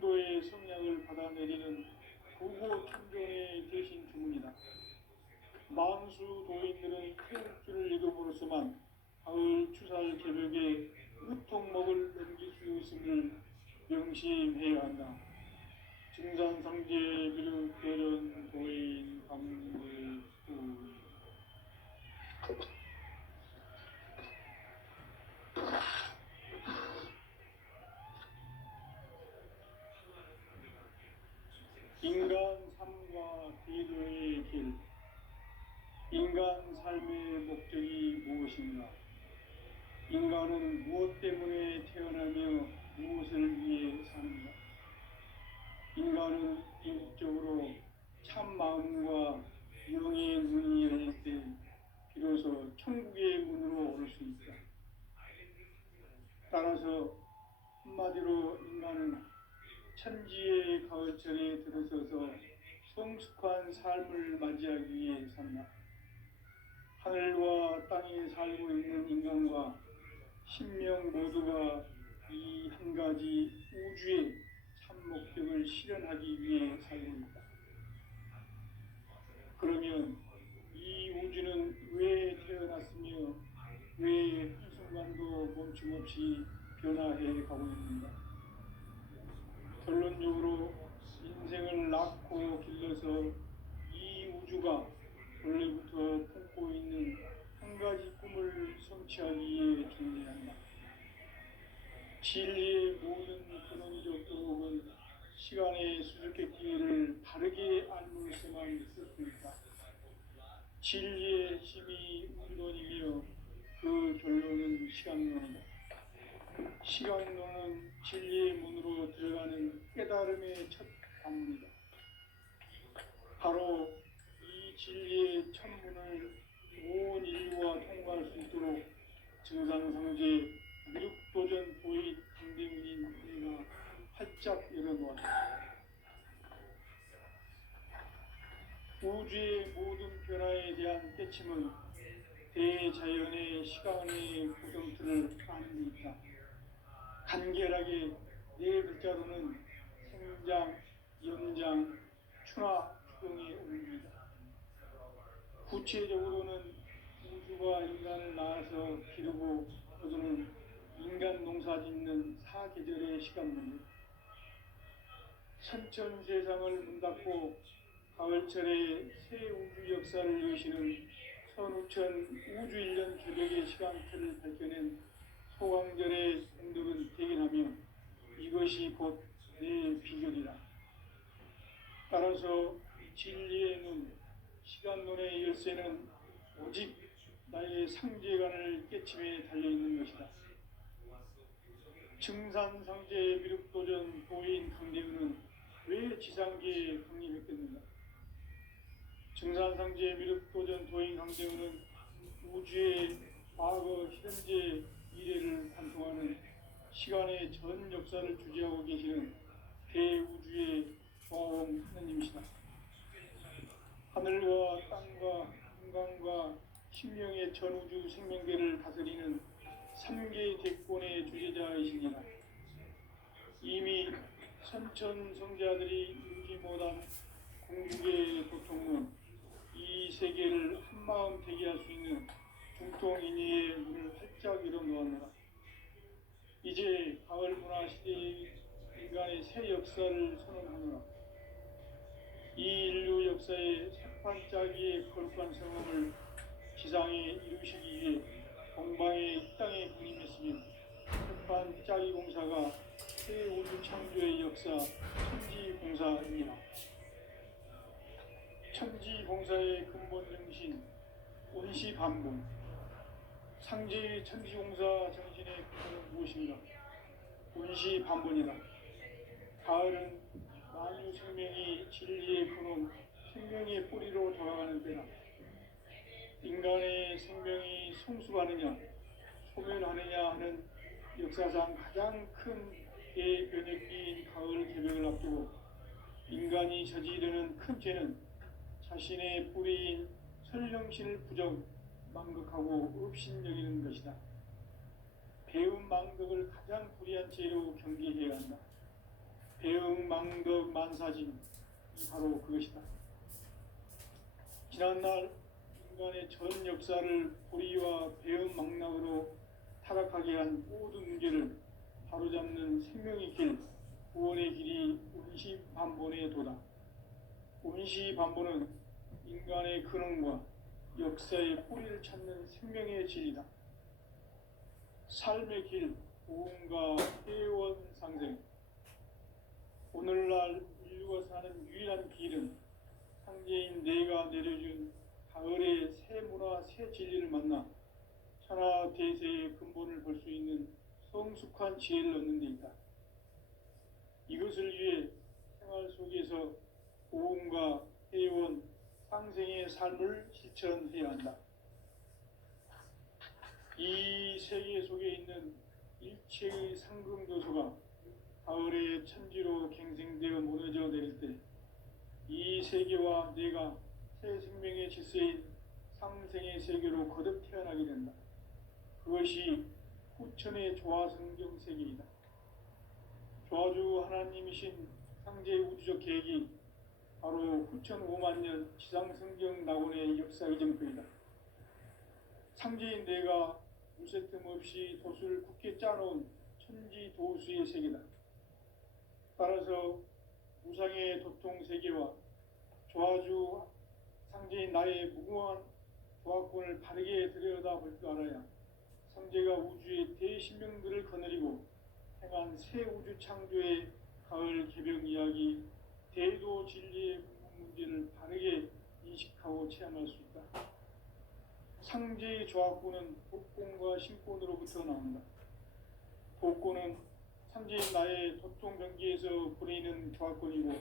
천도의 성약을 받아내리는 구고 천존의 대신 주문이다. 만수 도인들은 태극주를 읽음으로써만 가을 추살 개벽에 으통 먹을 넘길 수 있음을 명심해야 한다. 증산상제 비륵 대련 도인 강물구 인간 삶과 대도의 길. 인간 삶의 목적이 무엇인가? 인간은 무엇 때문에 태어나며 무엇을 위해 사는가? 인간은 인격적으로 참 마음과 영의 문이 열릴 때 비로소 천국의 문으로 오를 수 있다. 따라서 한마디로 인간은 천지의 가을철에 들어서서 성숙한 삶을 맞이하기 위해 산다. 하늘과 땅에 살고 있는 인간과 신명 모두가 이 한 가지 우주의 참 목적을 실현하기 위해 살고 있다. 그러면 이 우주는 왜 태어났으며 왜 한순간도 멈춤 없이 변화해 가고 있는가? 결론적으로 인생을 낳고 길러서 이 우주가 원래부터 품고 있는 한 가지 꿈을 성취하기 위해 존재한다. 진리의 모든 근원적 도목은 시간의 수수께끼를 바르게 알므로서만 쓸 수 있다. 진리의 힘이 우주론이며 그 결론은 시간론이다. 시간론은 진리의 문으로 들어가는 깨달음의 첫 방문이다. 바로 이 진리의 천문을 온 인류가 통과할 수 있도록 증상상제 미륵도전 도인 강대문인 내가 활짝 열어놓았다. 우주의 모든 변화에 대한 깨침은 대자연의 시간의 구정틀을 아는 데 있다. 간결하게 네 글자로는 생장, 연장, 추나, 추동의 의미이다. 구체적으로는 우주가 인간을 낳아서 기르고 거두는 인간 농사 짓는 사계절의 시간문이다. 선천 세상을 문닫고 가을철에 새 우주 역사를 여시는 선우천 우주 1년 개벽의 시간틀을 밝혀낸 소강절의 공덕은 대견하며 이것이 곧 내 비결이다. 따라서 진리의 눈, 시간론의 열쇠는 오직 나의 상제관을 깨침에 달려있는 것이다. 증산상제 미륵도전 도인 강대은은 왜 지상계에 강림했겠는가? 증산상제 미륵도전 도인 강대은은 우주의 과거, 현재, 미래를 관통하는 시간의 전 역사를 주재하고 계시는 대우주의 조화홍 하나님이시다. 하늘과 땅과 인간과 신명의 전우주 생명계를 다스리는 3개 대권의 주제자이시니라. 이미 선천성자들이 이루지 못한 궁극의 고통은 이 세계를 한마음 되게 할 수 있는 중통인의의 문을 활짝 열어놓았노라. 이제 가을 문화 시대의 인간의 새 역사를 선언하노라. 이 인류 역사의 새판짜기의 거룩한 성험을 지상에 이루시기 위해 동방의 이 땅에 군림했으며 새판짜기 공사가 새 우주 창조의 역사 천지공사입니다. 천지공사의 근본 정신 온시반본. 상제의 천지공사 정신의 근본은 무엇인가? 온시반본이다. 가을은 만유 생명이 진리의 근원, 생명의 뿌리로 돌아가는 때다. 인간의 생명이 성숙하느냐, 소멸하느냐 하는 역사상 가장 큰 대변혁기인 가을 개벽을 앞두고 인간이 저지르는 큰 죄는 자신의 뿌리인 설령신을 부정, 망극하고 업신여기는 것이다. 배운 망극을 가장 불의한 죄로 경계해야 한다. 배응망덕 만사진, 이 바로 그것이다. 지난날 인간의 전 역사를 고리와 배응망락으로 타락하게 한 모든 문제를 바로잡는 생명의 길, 구원의 길이 운시반본의 도다. 운시반본은 인간의 근원과 역사의 뿌리를 찾는 생명의 진리다. 삶의 길, 보험과 회원 상생. 오늘날 인류가 사는 유일한 길은 상제인 내가 내려준 가을의 새 문화, 새 진리를 만나 천하 대세의 근본을 볼 수 있는 성숙한 지혜를 얻는 데 있다. 이것을 위해 생활 속에서 보험과 회원, 상생의 삶을 실천해야 한다. 이 세계 속에 있는 일체의 상금교수가 가을의 천지로 갱생되어 무너져 내릴 때 이 세계와 내가 새 생명의 질서인 상생의 세계로 거듭 태어나게 된다. 그것이 후천의 조화성경 세계이다. 조화주 하나님이신 상제 우주적 계획이 바로 후천 5만 년 지상성경 낙원의 역사 이정표이다. 상제인 내가 무쇠 틈 없이 돛을 굳게 짜놓은 천지 도수의 세계다. 따라서 무상의 도통 세계와 조화주 상제인 나의 무궁한 조화권을 바르게 들여다볼 줄 알아야 상제가 우주의 대신명들을 거느리고 행한 새 우주 창조의 가을 개벽 이야기, 대도 진리의 문제를 바르게 인식하고 체험할 수 있다. 상제의 조화권은 복권과 신권으로부터 나온다. 복권은 상제인 나의 도통 경계에서 보내는 조화권이고,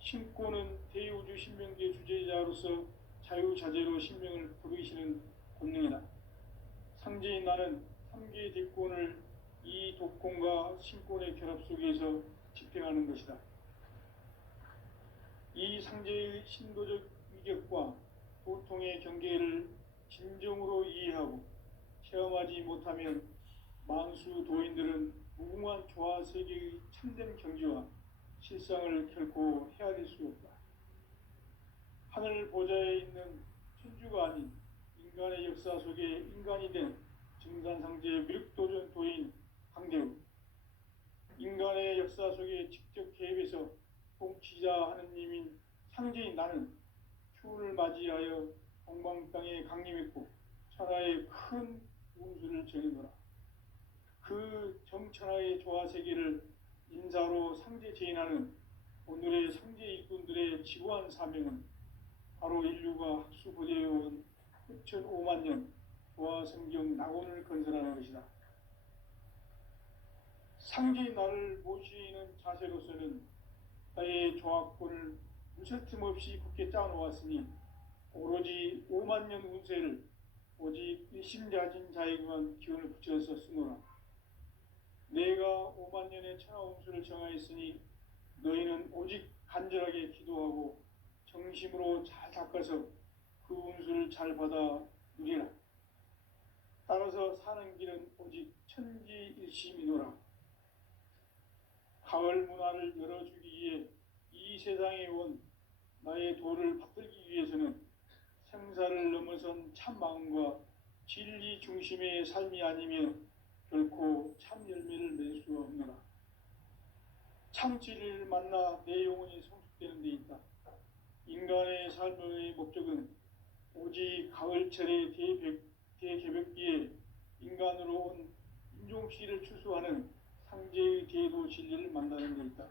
신권은 대우주 신명계 주제자로서 자유자재로 신명을 부르시는 권능이다. 상제인 나는 3개의 대권을 이 독권과 신권의 결합 속에서 집행하는 것이다. 이 상제의 신도적 위격과 도통의 경계를 진정으로 이해하고 체험하지 못하면 만수 도인들은 무궁한 조화 세계의 참된 경지와 실상을 결코 헤아릴 수 없다. 하늘 보좌에 있는 천주가 아닌 인간의 역사 속에 인간이 된 증산상제의 미륵도전 도인 강대우, 인간의 역사 속에 직접 개입해서 통치자 하느님인 상제인 나는 추운을 맞이하여 동방 땅에 강림했고 천하의 큰 운수를 정해노라. 그 정천하의 조화 세계를 인사로 상제 제인하는 오늘의 상제 일꾼들의 지구한 사명은 바로 인류가 학수고대해온 후천 5만 년 조화 성경 낙원을 건설하는 것이다. 상제의 나를 모시는 자세로서는 나의 조화권을 무쇠틈 없이 굳게 짜놓았으니 오로지 5만 년 운세를 오직 일심자진 자에게만 기운을 붙여서 쓰노라. 내가 5만 년의 천하 운수를 정하였으니 너희는 오직 간절하게 기도하고 정심으로 잘 닦아서 그 운수를 잘 받아 누리라. 따라서 사는 길은 오직 천지일심이노라. 가을 문화를 열어주기 위해 이 세상에 온 나의 도를 받들기 위해서는 생사를 넘어선 참 마음과 진리 중심의 삶이 아니면 결코 참 열매를 맺을 수 없노라. 참 진리를 만나 내 영혼이 성숙되는 데 있다. 인간의 삶의 목적은 오직 가을철의 대개벽기에 인간으로 온 인종씨를 추수하는 상제의 대도 진리를 만나는 데 있다.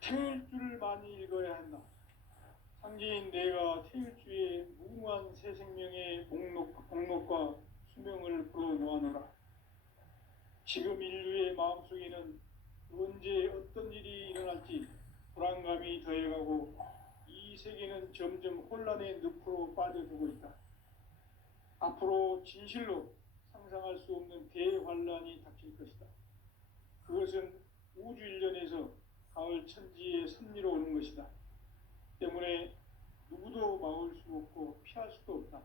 태일주를 많이 읽어야 한다. 상제인 내가 태일주의 무궁한 새 생명의 목록과 수명을 불어놓아노라. 지금 인류의 마음속에는 언제 어떤 일이 일어날지 불안감이 더해가고 이 세계는 점점 혼란의 늪으로 빠져들고 있다. 앞으로 진실로 상상할 수 없는 대환란이 닥칠 것이다. 그것은 우주 일련에서 가을 천지의 섭리로 오는 것이다. 때문에 누구도 막을 수 없고 피할 수도 없다.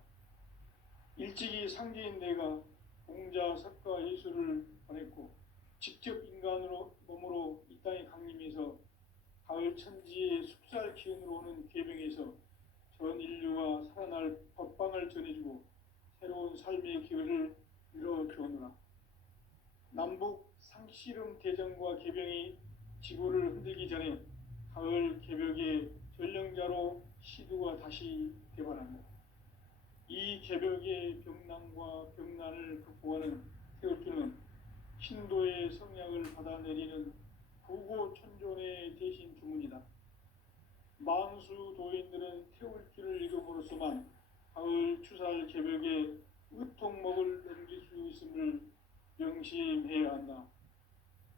일찍이 상제인 내가 공자, 석가, 예수를 보냈고 직접 남북 상씨름 대전과 개병이 지구를 흔들기 전에 가을 개벽의 전령자로 시두가 다시 개발합니다. 이 개벽의 병난과 병난을 극복하는 태울주는 신도의 성약을 받아내리는 구고천존의 대신 주문이다. 만수 도인들은 태울주를 읽음으로써만 가을 추살 개벽에 의통목을 넘길 수 있음을 명심해야 한다.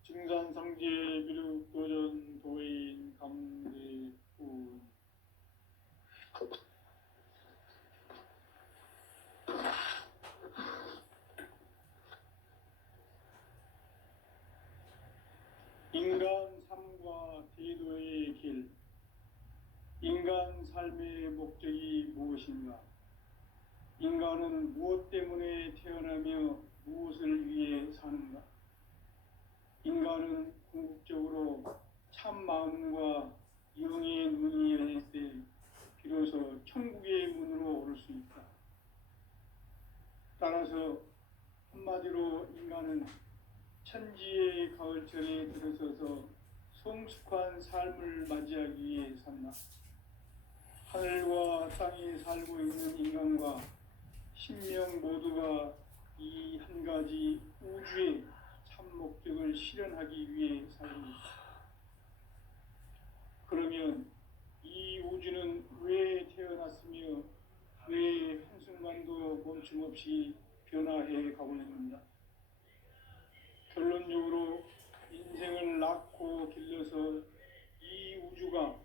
증산상제 비륙 도전 도인 감대군. 인간 삶과 대도의 길. 인간 삶의 목적이 무엇인가? 인간은 무엇 때문에 태어나며 무엇을 위해 사는가? 인간은 궁극적으로 참 마음과 영의 눈이 열릴 때 비로소 천국의 문으로 오를 수 있다. 따라서 한마디로 인간은 천지의 가을철에 들어서서 성숙한 삶을 맞이하기 위해 산다. 하늘과 땅에 살고 있는 인간과 신명 모두가 이 한 가지 우주의 참 목적을 실현하기 위해 살고 있다. 그러면 이 우주는 왜 태어났으며 왜 한순간도 멈춤없이 변화해 가고 있는가? 결론적으로 인생을 낳고 길러서 이 우주가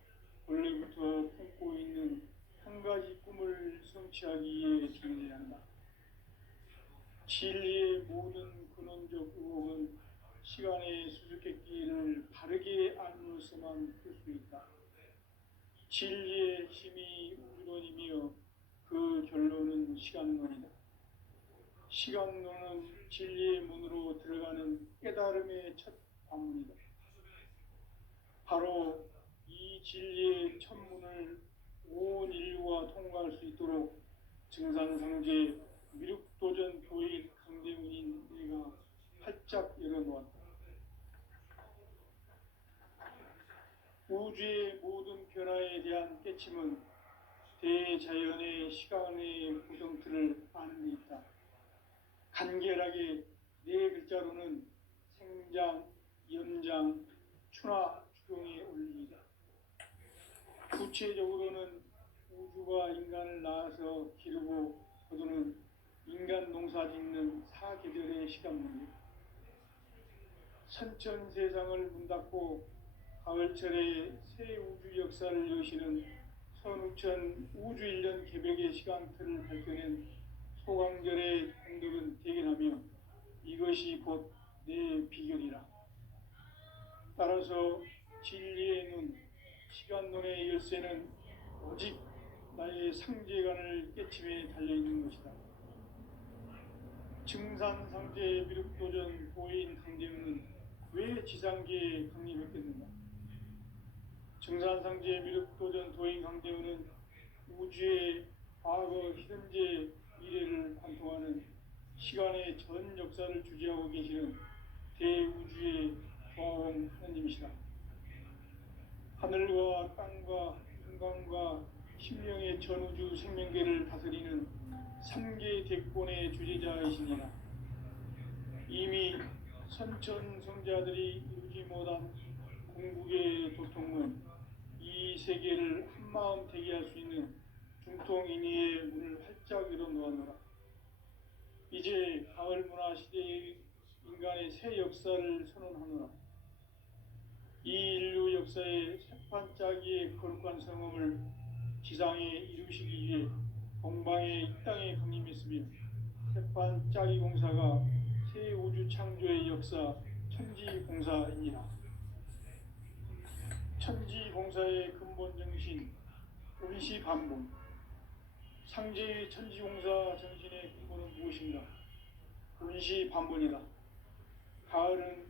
원래부터 품고 있는 한 가지 꿈을 성취하기 위해 존재한다. 진리의 모든 근원적 의혹은 시간의 수수께끼를 바르게 알므로서만 풀 수 있다. 진리의 힘이 우주론이며 그 결론은 시간론이다. 시간론은 진리의 문으로 들어가는 깨달음의 첫 관문이다. 바로 이 진리의 첫 문을 온 인류가 통과할 수 있도록 증산상제 미륵도전 도인 강대문인 내가 활짝 열어놓았다. 우주의 모든 변화에 대한 깨침은 대자연의 시간의 구성틀을 아는 데 있다. 간결하게 네 글자로는 생장, 연장, 추나 추경의 원리이다. 구체적으로는 우주가 인간을 낳아서 기르고 거두는 인간 농사 짓는 사계절의 시간문이다. 선천 세상을 문 닫고 가을철에 새 우주 역사를 여시는 선우천 우주 1년 개벽의 시간틀을 밝혀낸 소강절의 공덕은 대견하며 이것이 곧 내 비결이라. 따라서 진리의 눈, 시간론의 열쇠는 오직 나의 상제관을 깨침에 달려있는 것이다. 증산상제 미륵도전 도인 강제문은 왜 지상계에 강림했겠는가? 증산상제 미륵도전 도인 강제문은 우주의 과거, 현재, 미래를 관통하는 시간의 전 역사를 주재하고 계시는 대우주의 조화홍 하나님이시다. 하늘과 땅과 인간과 신명의 전우주 생명계를 다스리는 3계 대권의 주재자이시니라. 이미 선천성자들이 이루지 못한 궁극의 도통은 이 세계를 한마음 되게 할 수 있는 중통인의의 문을 활짝 열어놓았노라. 이제 가을 문화 시대의 인간의 새 역사를 선언하노라. 이 인류 역사의 새판짜기의 거룩한 성음을 지상에 이루시기 위해 동방의 이 땅에 강림했으며 새판짜기 공사가 새 우주 창조의 역사 천지공사이니라. 천지공사의 근본 정신 운시반복. 상제의 천지공사 정신의 근본은 무엇인가? 운시반복이다. 가을은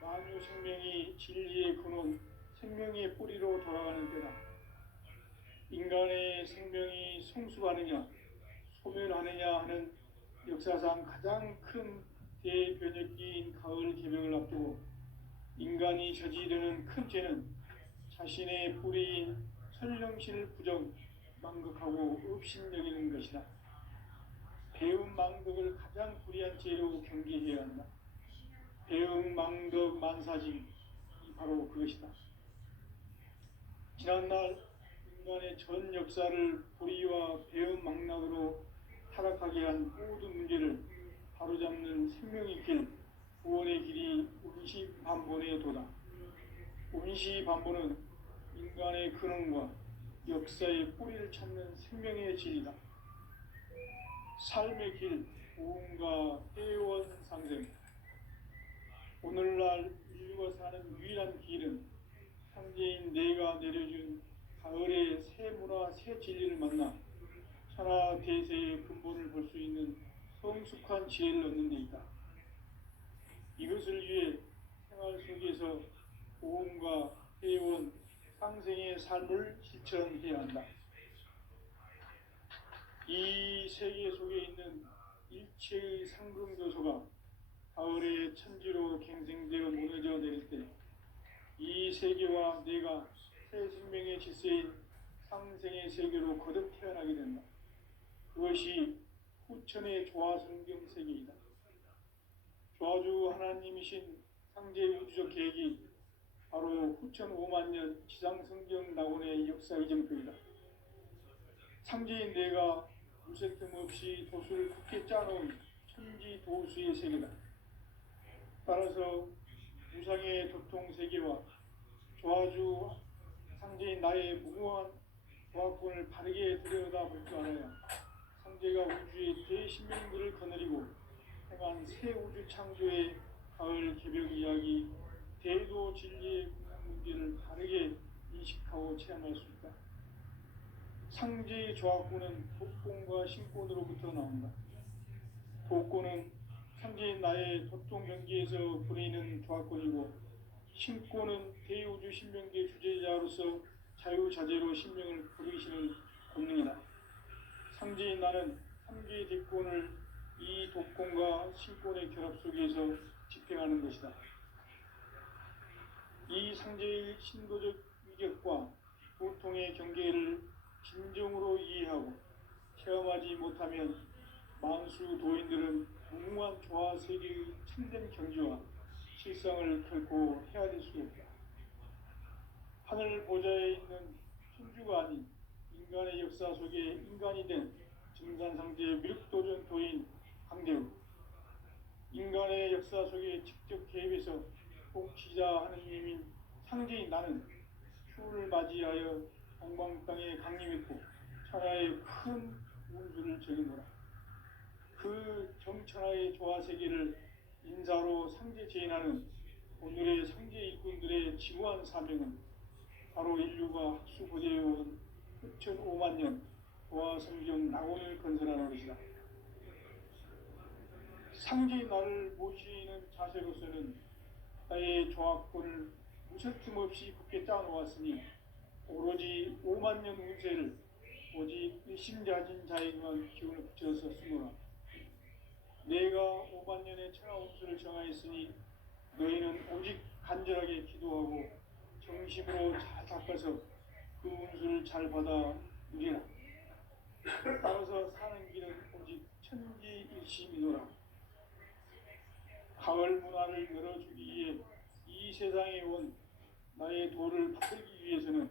만유 생명이 진리의 근원, 생명의 뿌리로 돌아가는 때다. 인간의 생명이 성숙하느냐, 소멸하느냐 하는 역사상 가장 큰 대변혁기인 가을 개명을 앞두고 인간이 저지르는 큰 죄는 자신의 뿌리인 선령신을 부정, 망극하고 업신여기는 것이다. 배움 망덕을 가장 불의한 죄로 경계해야 한다. 배움 망덕 만사징이 바로 그것이다. 지난날 인간의 전 역사를 불의와 배움 망락으로 타락하게 한 모든 문제를 바로잡는 생명의 길, 구원의 길이 운시반본의 도다. 운시반본은 인간의 근원과 역사의 뿌리를 찾는 생명의 진리다. 삶의 길, 보험과 회원 상생. 오늘날 인류가 사는 유일한 길은 상제인 내가 내려준 가을의 새 문화, 새 진리를 만나 천하 대세의 근본을 볼 수 있는 성숙한 지혜를 얻는 데 있다. 이것을 위해 생활 속에서 보험과 회원, 상생의 삶을 실천해야 한다. 이 세계 속에 있는 일체의 상금교소가 가을의 천지로 갱생되어 무너져 내릴 때 이 세계와 내가 새 생명의 질서인 상생의 세계로 거듭 태어나게 된다. 그것이 후천의 조화성경 세계이다. 조화주 하나님이신 상제 우주적 계획이 바로 후천 5만 년 지상성경 낙원의 역사 이정표이다. 상제인 내가 무색틈 없이 도수를 굳게 짜놓은 천지 도수의 세계다. 따라서 무상의 도통 세계와 조화주 상제인 나의 무궁한 조화권을 바르게 들여다볼 줄 알아야 상제가 우주의 대신명들을 거느리고 행한 새 우주 창조의 가을 개벽 이야기, 대도 진리의 문제를 바르게 인식하고 체험할 수 있다. 상제의 조화권은 독권과 신권으로부터 나온다. 독권은 상제인 나의 도통 경계에서 부리는 조화권이고, 신권은 대우주 신명계 주제자로서 자유자재로 신명을 부르시는 권능이다. 상제인 나는 삼계의 대권을 이 독권과 신권의 결합 속에서 집행하는 것이다. 이 상제의 신도적 위격과 도통의 경계를 진정으로 이해하고 체험하지 못하면 만수 도인들은 무궁한 조화 세계의 참된 경지와 실상을 결코 헤아릴 수 없다. 하늘 보좌에 있는 천주가 아닌 인간의 역사 속에 인간이 된 증산상제의 미륵도전 도인 강대우, 인간의 역사 속에 직접 개입해서 통치자 하느님인 상제인 나는 추를 맞이하여 동방 땅에 강림했고 천하의 큰 운수를 적인노라. 그 정천하의 조화 세계를 인사로 상제 제인하는 오늘의 상제 일꾼들의 지구한 사명은 바로 인류가 학수고대해온 후천 5만 년 조화 성경 낙원을 건설하는 것이다. 상제인 나를 모시는 자세로서는 나의 조화권을 무색틈 없이 굳게 짜놓았으니 오로지 5만 년 운세를 오직 일심자진 자에게만 기운을 붙여서 쓰노라. 내가 5만 년의 천하 운수를 정하였으니 너희는 오직 간절하게 기도하고 정심으로 잘 닦아서 그 운수를 잘 받아 누리라. 따라서 사는 길은 오직 천지일심이노라. 가을 문화를 열어주기 위해 이 세상에 온 나의 도를 받들기 위해서는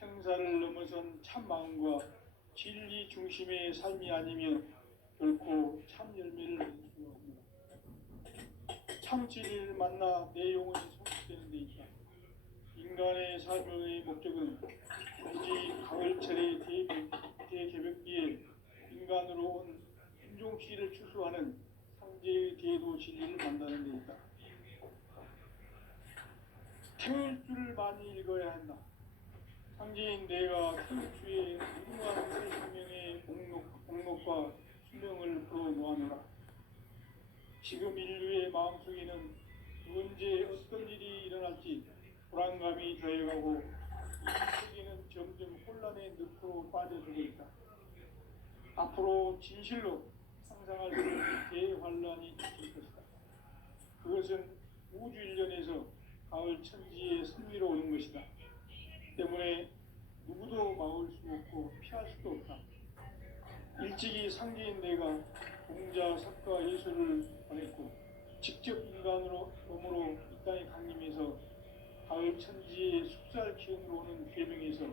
생사를 넘어선 참 마음과 진리 중심의 삶이 아니면 결코 참 열매를 맺을 수 없습니다. 참 진리를 만나 내 영혼이 성숙되는 데 있다. 인간의 삶의 목적은 오직 가을철의 대개벽기에 인간으로 온 인종씨를 추수하는 상제의 대도 진리를 만나는 데 있다. 태일주를 많이 읽어야 한다. 상제인 내가 태일주의 무궁한 새 생명의 목록과 수명을 풀어놓아노라. 지금 인류의 마음속에는 언제 어떤 일이 일어날지 불안감이 더해가고 이 세계는 점점 혼란의 늪으로 빠져들고 있다. 앞으로 진실로 상상할 수 없는 대환란이 있을 것이다. 그것은 우주 일련에서 가을 천지의 선미로 오는 것이다. 때문에 누구도 막을 수 없고 피할 수도 없다. 일찍이 상계인 내가 공자, 석가, 예술을 보냈고 직접 인간으로 몸으로 이 땅에 강림해서 가을 천지의 숙살 기운으로 오는 계명에서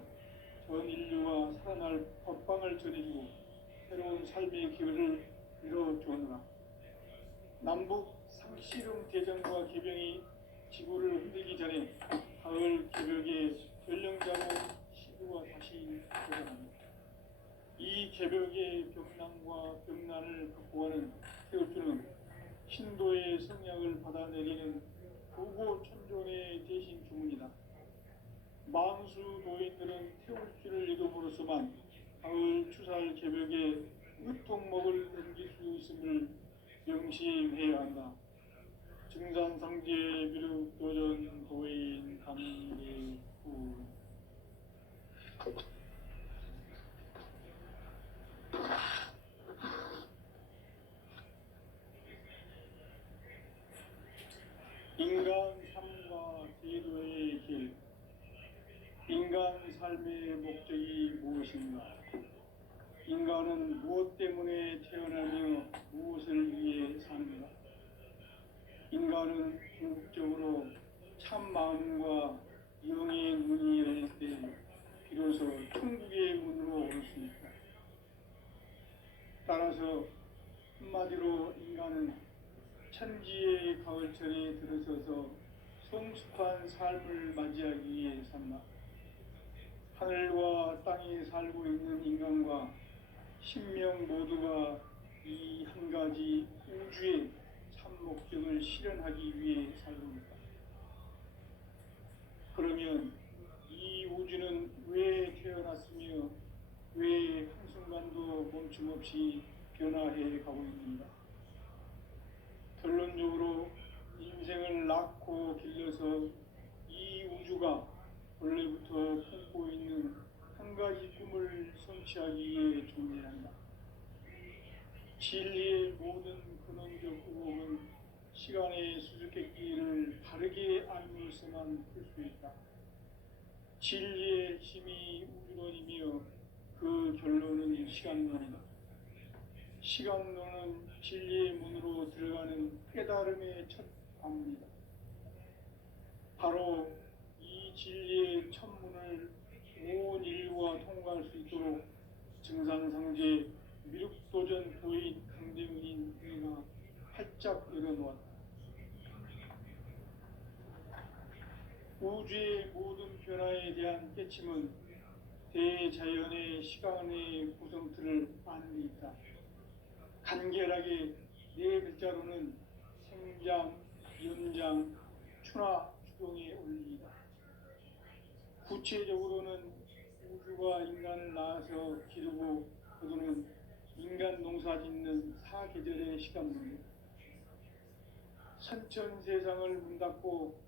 전 인류가 살아날 법방을 전해주고 새로운 삶의 기회를 열어주었노라. 남북 상씨름 대전과 개병이 지구를 흔들기 전에 가을 개벽의 전령자로 시구가 다시 도전합니다. 이 개벽의 병난과 병난을 극복하는 태울주는 신도의 성약을 받아내리는 부고천존의 대신 주문이다. 망수 도인들은 태울주를 이름으로서만 가을 추살 개벽의 으통목을 넘길 수 있음을 명심해야 한다. 증산상제 비륵도전 도인 강례구. 인간 삶과 제도의 길. 인간 삶의 목적이 무엇인가? 인간은 무엇 때문에 태어나며 무엇을 위해 사는가? 인간은 궁극적으로 참 마음과 영의 문이 열릴 때 비로소 천국의 문으로 올 수 있다. 따라서 한마디로 인간은 천지의 가을철에 들어서서 성숙한 삶을 맞이하기 위해 산다. 하늘과 땅에 살고 있는 인간과 신명 모두가 이 한 가지 우주의 참 목적을 실현하기 위해 살고 있다. 그러면 이 우주는 왜 태어났으며 왜 한순간도 멈춤없이 변화해 가고 있는가? 결론적으로 인생을 낳고 길러서 이 우주가 원래부터 품고 있는 한 가지 꿈을 성취하기 위해 존재한다. 진리의 모든 근원적 의혹은 시간의 수수께끼를 바르게 알면서만 풀 수 있다. 진리의 힘이 우주론이며 그 결론은 시간론이다. 시간론은 진리의 문으로 들어가는 깨달음의 첫 관문이다. 바로 이 진리의 첫 문을 온 인류가 통과할 수 있도록 증산상제 미륵도전 도인 강대문인 우리가 활짝 열어놓았다. 우주의 모든 변화에 대한 깨침은 대자연의 시간의 구성틀을 아는 데 있다. 간결하게 네 글자로는 생장, 연장, 추나 추동의 원리이다. 구체적으로는 우주가 인간을 낳아서 기르고 거두는 인간 농사 짓는 사계절의 시간입니다. 선천 세상을 문 닫고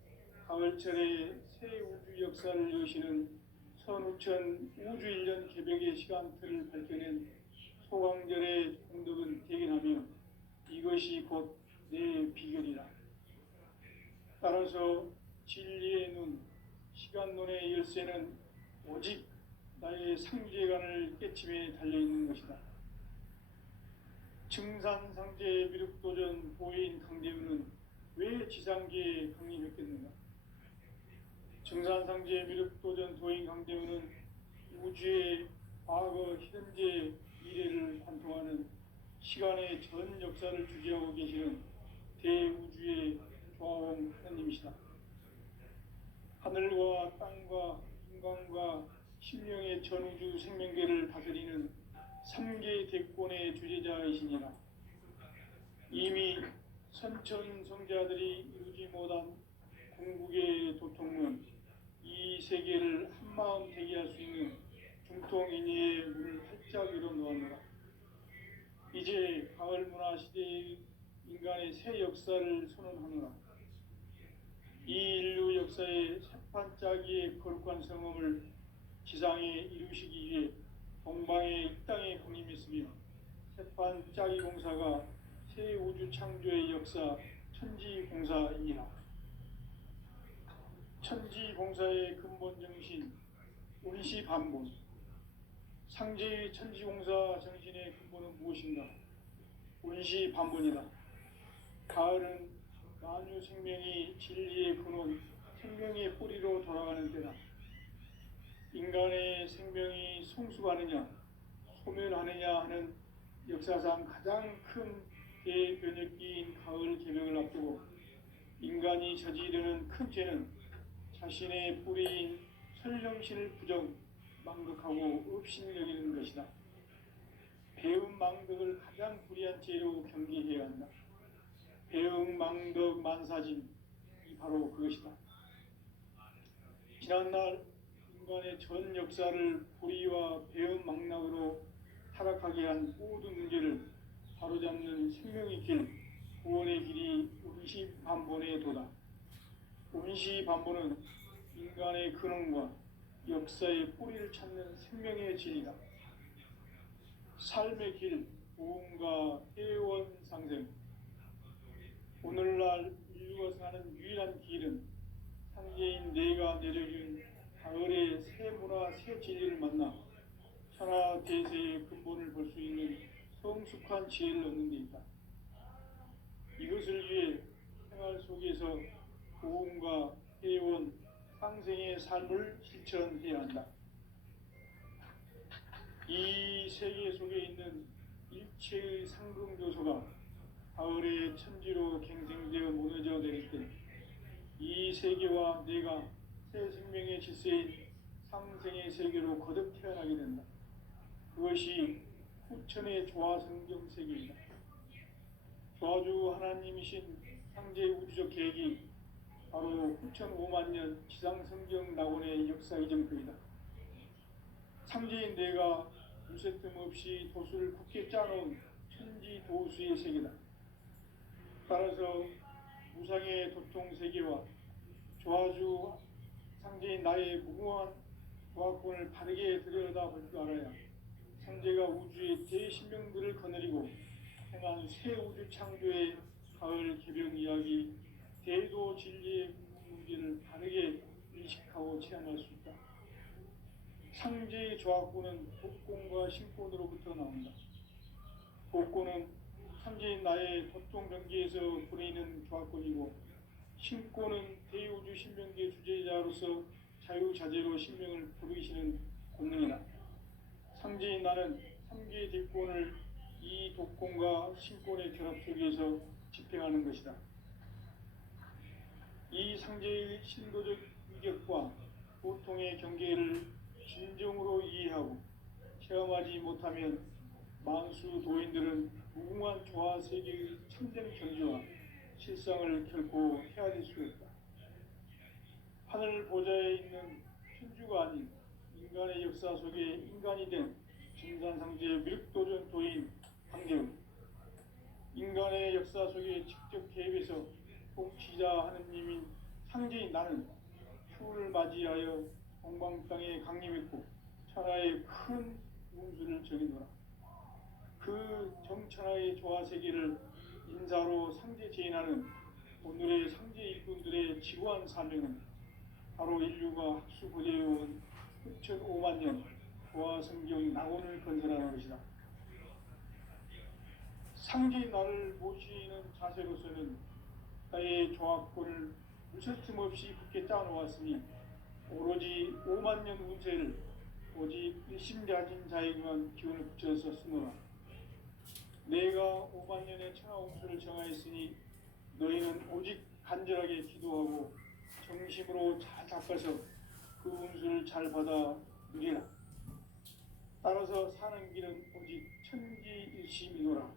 가을철에 새 우주 역사를 여시는 선우천 우주일년 개벽의 시간틀을 밝혀낸 소강절의 공덕은 대견하며 이것이 곧 내 비결이라. 따라서 진리의 눈, 시간론의 열쇠는 오직 나의 상제관을 깨침에 달려있는 것이다. 증산상제 미륵도전 보인 강대문은 왜 지상계에 강림했겠는가? 증산상제 미륵도전 도인 강대문은 우주의 과거, 현재, 미래를 관통하는 시간의 전 역사를 주재하고 계시는 대우주의 조화원 하나님이시다. 하늘과 땅과 인간과 신령의 전우주 생명계를 다스리는 3개 대권의 주재자이시니라. 이미 선천 성자들이 이루지 못한 궁극의 도통문, 이 세계를 한마음 되게 할 수 있는 중통인의의 문을 활짝 열어놓았노라. 이제 가을 문화 시대의 인간의 새 역사를 선언하노라. 이 인류 역사의 새판짜기의 거룩한 성험을 지상에 이루시기 위해 동방의 이 땅에 강림했으며 새판짜기 공사가 새 우주 창조의 역사 천지공사이라. 천지공사의 근본 정신, 운시반본. 상제의 천지공사 정신의 근본은 무엇인가? 운시반본이다. 가을은 만유 생명이 진리의 근원, 생명의 뿌리로 돌아가는 때다. 인간의 생명이 성숙하느냐, 소멸하느냐 하는 역사상 가장 큰 대변혁기인 가을 개명을 앞두고 인간이 저지르는 큰 죄는 자신의 뿌리인 설령신을 부정, 망극하고 업신여기는 것이다. 배음 망덕을 가장 불의한 죄로 경계해야 한다. 배음 망덕 만사진, 이 바로 그것이다. 지난날 인간의 전 역사를 불의와 배음 망락으로 타락하게 한 모든 문제를 바로잡는 생명의 길, 구원의 길이 운시반본의 도다. 운시반본은 인간의 근원과 역사의 뿌리를 찾는 생명의 진리다. 삶의 길, 보험과 해원상생. 오늘날 인류가 사는 유일한 길은 상제인 내가 내려준 가을의 새 문화, 새 진리를 만나 천하 대세의 근본을 볼 수 있는 성숙한 지혜를 얻는 데 있다. 이것을 위해 생활 속에서 보험과 해원, 상생의 삶을 실천해야 한다. 이 세계 속에 있는 일체의 상승조소가 가을의 천지로 갱생되어 무너져 내릴 때 이 세계와 내가 새 생명의 질서인 상생의 세계로 거듭 태어나게 된다. 그것이 후천의 조화성경 세계이다. 조화주 하나님이신 상제 우주적 계획이 바로 후천 5만년 지상성경 낙원의 역사 이정표이다. 상제인 내가 무쇠뜸 없이 도수를 굳게 짜놓은 천지 도수의 세계다. 따라서 무상의 도통 세계와 조화주 상제인 나의 무궁한 조화권을 바르게 들여다볼 줄 알아야 상제가 우주의 대신명들을 거느리고 행한 새 우주 창조의 가을 개병 이야기, 대도 진리의 문제를 바르게 인식하고 체험할 수 있다. 상제의 조화권은 복권과 신권으로부터 나온다. 복권은 상제인 나의 도통 경계에서 부리는 조화권이고, 신권은 대우주 신명계 주제자로서 자유자재로 신명을 부르시는 권능이다. 상제인 나는 3개의 뒷권을 이 독권과 신권의 결합 속에서 집행하는 것이다. 이 상제의 신도적 위격과 보통의 경계를 진정으로 이해하고 체험하지 못하면 만수 도인들은 무궁한 조화 세계의 천정 경지와 실상을 결코 헤아릴 수 없다. 하늘 보좌에 있는 천주가 아닌 인간의 역사 속에 인간이 된 진산상제의 밀도전 도인 황제우, 인간의 역사 속에 직접 개입해서 통치자 하느님인 상제인 나는 휴를 맞이하여 동방 땅에 강림했고 천하의 큰 운수를 적이노라. 그 정천하의 조화 세계를 인사로 상제 제인하는 오늘의 상제 일꾼들의 지구한 사명은 바로 인류가 학수고대해온 6,5만 년 조화 성경 낙원을 건설하는 것이다. 상제인 나를 모시는 자세로서는 나의 조화권을 무설틈 없이 굳게 짜놓았으니 오로지 5만 년 운세를 오직 일심가진 자에게만 기운을 붙여서 쓰노라. 내가 5만 년의 천하 운수를 정하였으니 너희는 오직 간절하게 기도하고 정심으로 잘 닦아서 그 운수를 잘 받아 누리라. 따라서 사는 길은 오직 천지일심이노라.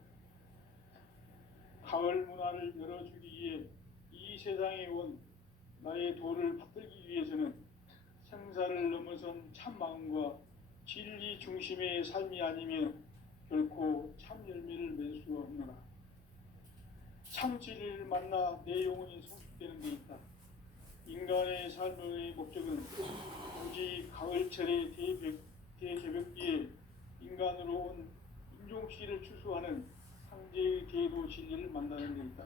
가을 문화를 열어주기 위해 이 세상에 온 나의 도를 받들기 위해서는 생사를 넘어선 참 마음과 진리 중심의 삶이 아니면 결코 참 열매를 맺을 수 없노라. 참 진리를 만나 내 영혼이 성숙되는 데 있다. 인간의 삶의 목적은 오직 가을철의 대개벽기에 인간으로 온 인종시를 추수하는 상제의 대도 진리를 만나는 데 있다.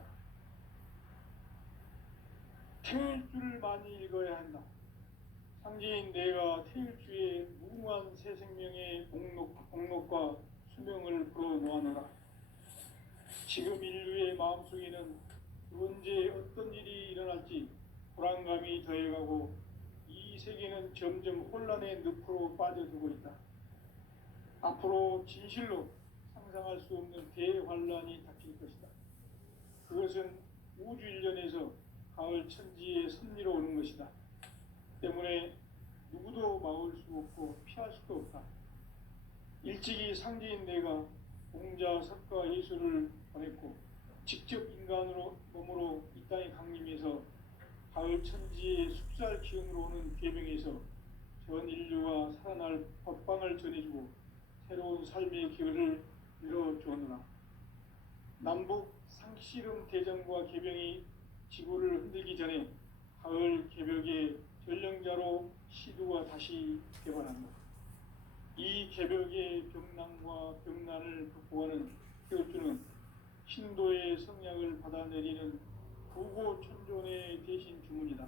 태일주를 많이 읽어야 한다. 상제인 내가 태일주의 무궁한 새 생명의 목록과 수명을 풀어놓아노라. 지금 인류의 마음속에는 언제 어떤 일이 일어날지 불안감이 더해가고 이 세계는 점점 혼란의 늪으로 빠져들고 있다. 앞으로 진실로 상상할 수 없는 대환란이 닥칠 것이다. 그것은 우주 일련에서 가을 천지의 섭리로 오는 것이다. 때문에 누구도 막을 수 없고 피할 수도 없다. 일찍이 상제인 내가 공자, 석가, 예수를 보냈고 직접 인간으로 몸으로 이 땅에 강림해서 가을 천지의 숲살 기운으로 오는 계명에서 전 인류가 살아날 법방을 전해주고 새로운 삶의 기회를 열어주었노라. 남북 상씨름 대전과 계병이 지구를 흔들기 전에 가을 개벽의 전령자로 시두가 다시 개발한다. 이 개벽의 병난과 병난을 극복하는 태울주는 신도의 성약을 받아내리는 구고천존의 대신 주문이다.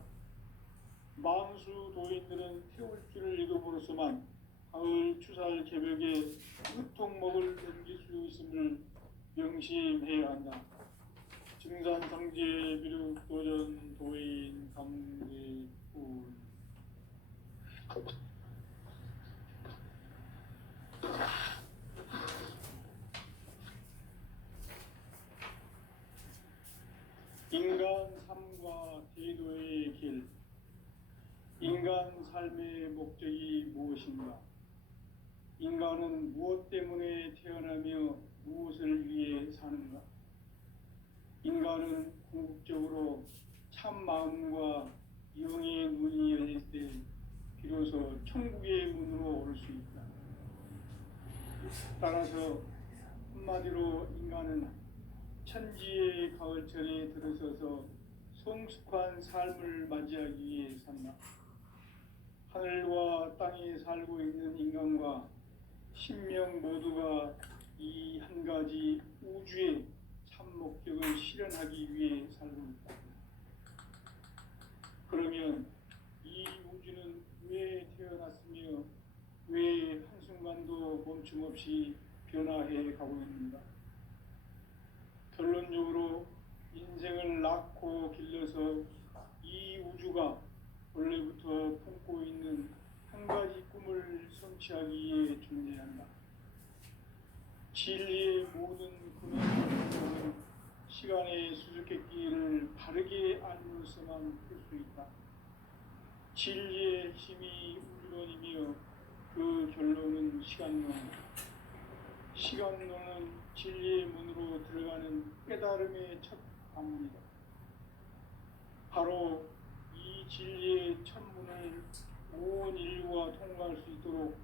망수 도인들은 태울주를 읽어보로서만 가을 추살 개벽의 으통목을 넘길 수 있음을 명심해야 한다. 증산상제 비륵도전 도인 강대군. 인간 삶과 제도의 길. 인간 삶의 목적이 무엇인가? 인간은 무엇 때문에 태어나며 무엇을 위해 사는가? 인간은 궁극적으로 참 마음과 영의 문이 열릴 때 비로소 천국의 문으로 오를 수 있다. 따라서 한마디로 인간은 천지의 가을철에 들어서서 성숙한 삶을 맞이하기 위해 산다. 하늘과 땅에 살고 있는 인간과 신명 모두가 이 한 가지 우주의 참 목적을 실현하기 위해 살고 있다. 그러면 이 우주는 왜 태어났으며 왜 한순간도 멈춤 없이 변화해 가고 있는가? 결론적으로 인생을 낳고 길러서 이 우주가 원래부터 품고 있는 한 가지 꿈을 성취하기 위해 존재한다. 진리의 모든 근원은 시간의 수수께끼를 바르게 알므로서만 풀 수 있다. 진리의 힘이 우주론이며 그 결론은 시간론이다. 시간론은 진리의 문으로 들어가는 깨달음의 첫 관문이다. 바로 이 진리의 첫 문을 온 인류가 통과할 수 있도록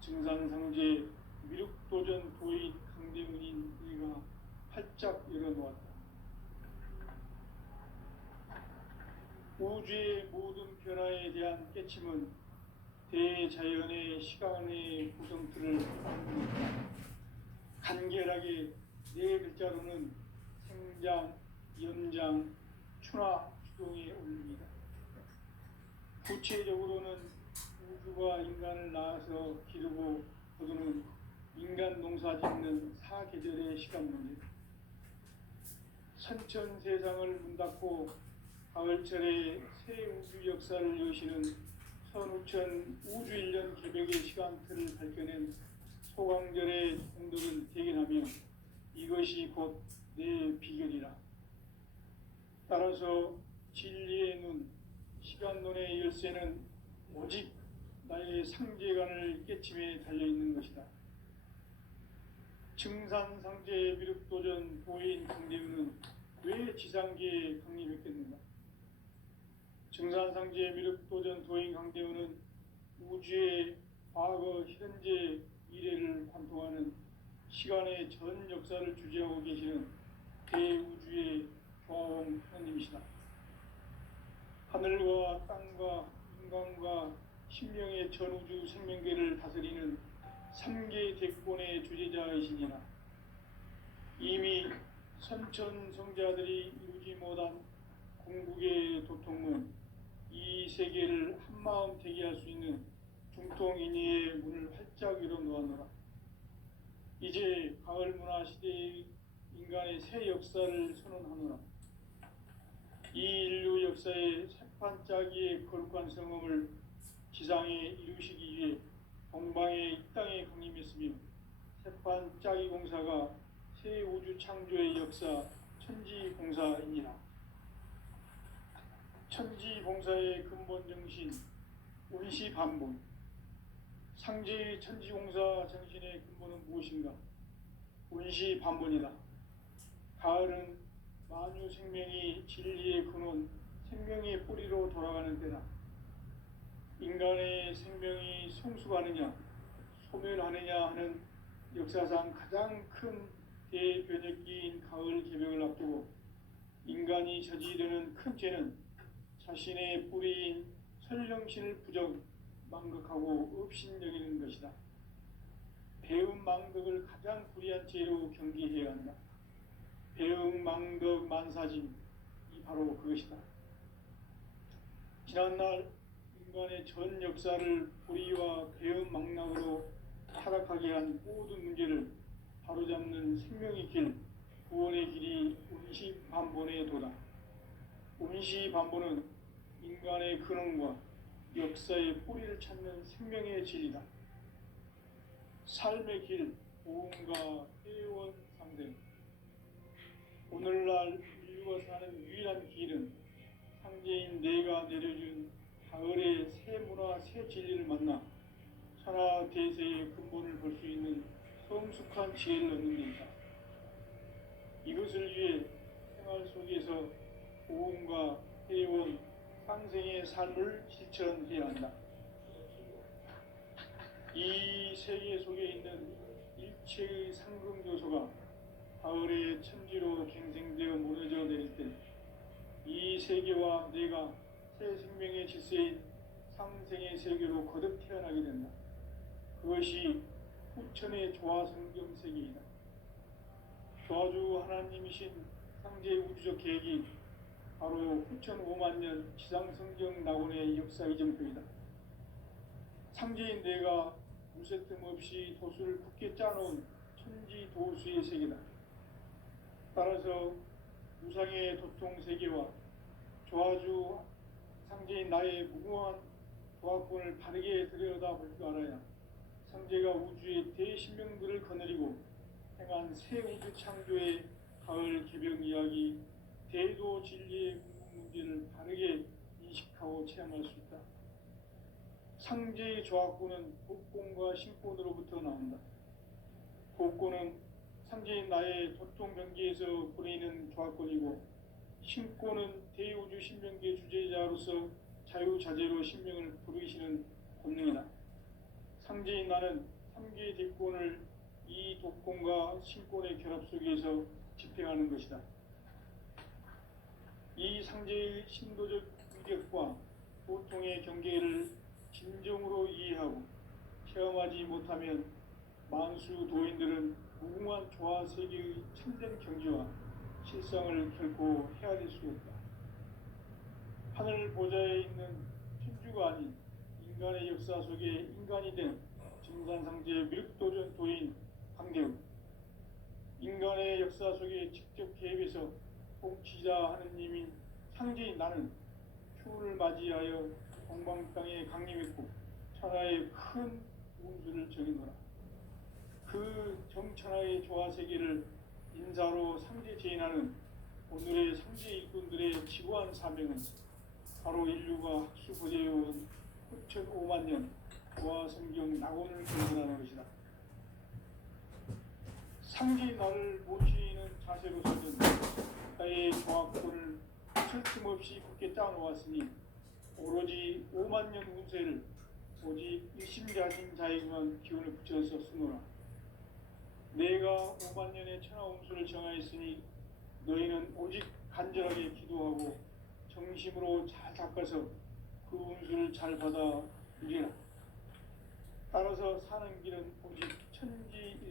증산상제 미륵도전 도인 강대문인 우리가 활짝 열어놓았다. 우주의 모든 변화에 대한 깨침은 대자연의 시간의 구성틀을 간결하게 네 글자로는 생장, 염장, 추나, 추동에 올립니다. 구체적으로는 우주가 인간을 낳아서 기르고 거두는 인간 농사 짓는 사계절의 시간 문제. 선천 세상을 문 닫고 가을철에 새 우주 역사를 여시는 선우천 우주 1년 개벽의 시간틀을 밝혀낸 소강절의 공덕을 대견하며 이것이 곧 내 비결이라. 따라서 진리의 눈, 시간론의 열쇠는 오직 나의 상제관을 깨침에 달려있는 것이다. 증산상제 미륵도전 도인 강대문은 왜 지상계에 강림했겠는가? 증산상제 미륵도전 도인 강대문은 우주의 과거, 현재, 미래를 관통하는 시간의 전 역사를 주재하고 계시는 대우주의 교황 하나님이시다. 하늘과 땅과 인간과 신명의 전우주 생명계를 다스리는 3개 대권의 주재자이시니라. 이미 선천 성자들이 이루지 못한 궁극의 도통은 세계를 한마음 되게 할 수 있는 중통인의의 문을 활짝 열어 놓았노라. 이제 가을 문화 시대의 인간의 새 역사를 선언하노라. 이 인류 역사의 새판짜기의 거룩한 성음을 지상에 이루시기 위해 동방의 이 땅에 강림했으며 새판짜기 공사가 새 우주 창조의 역사 천지봉사이니라. 천지봉사의 근본 정신 운시반본. 상제의 천지공사 정신의 근본은 무엇인가? 운시반본이다. 가을은 만유 생명이 진리의 근원, 생명의 뿌리로 돌아가는 때다. 인간의 생명이 성숙하느냐, 소멸하느냐 하는 역사상 가장 큰 대변혁기인 가을 개벽을 앞두고 인간이 저지르는 큰 죄는 자신의 뿌리인 설령신을 부정, 망극하고 업신여기는 것이다. 배음 망덕을 가장 불의한 죄로 경계해야 한다. 배음 망덕 만사짐이 바로 그것이다. 지난날 인간의 전 역사를 불의와 배음 망락으로 타락하게 한 모든 문제를 바로잡는 생명의 길, 구원의 길이 운시반본의 도다. 운시반본은 인간의 근원과 역사의 뿌리를 찾는 생명의 진리다. 삶의 길, 보험과 회원 상생. 오늘날 인류가 사는 유일한 길은 상제인 내가 내려준 가을의 새 문화, 새 진리를 만나 천하 대세의 근본을 볼 수 있는 성숙한 지혜를 얻는 데이다. 이것을 위해 생활 속에서 보험과 회원, 상생의 삶을 실천해야 한다. 이 세계 속에 있는 일체의 상금 요소가 가을의 천지로 갱생되어 무너져 내릴 때 이 세계와 내가 새 생명의 질서인 상생의 세계로 거듭 태어나게 된다. 그것이 후천의 조화성경 세계이다. 조화주 하나님이신 상제의 우주적 계획이 바로 후천 5만 년 지상성경 낙원의 역사 이정표이다. 상제인 내가 무쇠뜸 없이 도수를 굳게 짜놓은 천지 도수의 세계다. 따라서 무상의 도통 세계와 조화주 상제인 나의 무궁한 조화권을 바르게 들여다볼 줄 알아야 상제가 우주의 대신명들을 거느리고 행한 새 우주 창조의 가을 개벽 이야기, 대도 진리의 궁극 문제를 바르게 인식하고 체험할 수 있다. 상제의 조화권은 복권과 신권으로부터 나온다. 복권은 상제인 나의 도통 경계에서 보내는 조화권이고, 신권은 대우주 신명계 주제자로서 자유자재로 신명을 부르시는 권능이다. 상제인 나는 3개의 대권을 이 독권과 신권의 결합 속에서 집행하는 것이다. 이 상제의 신도적 위력과 보통의 경계를 진정으로 이해하고 체험하지 못하면 만수 도인들은 무궁한 조화 세계의 참된 경지와 실상을 결코 헤아릴 수 없다. 하늘 보좌에 있는 천주가 아닌 인간의 역사 속에 인간이 된 증산상제 밀도전 도인 강대우, 인간의 역사 속에 직접 개입해서 통치자 하느님인 상제인 나는 휴를 맞이하여 동방 땅에 강림했고 천하의 큰 운수를 정해놓으라. 그 정천하의 조화 세계를 인사로 상제 제인하는 오늘의 상제 일꾼들의 지구한 사명은 바로 인류가 학수고대해온 후천 5만 년 조화 성경 낙원을 결론하는 것이다. 상제인 나를 모시는 자세로서는 나의 조화권을 철틈없이 굳게 짜놓았으니 오로지 5만 년 운세를 오직 일심자신 자에게만 기운을 붙여서 쓰노라. 내가 5만 년의 천하 운수를 정하였으니 너희는 오직 간절하게 기도하고 정심으로 잘 닦아서 그 운수를 잘 받아 누리라. 따라서 사는 길은 오직 천지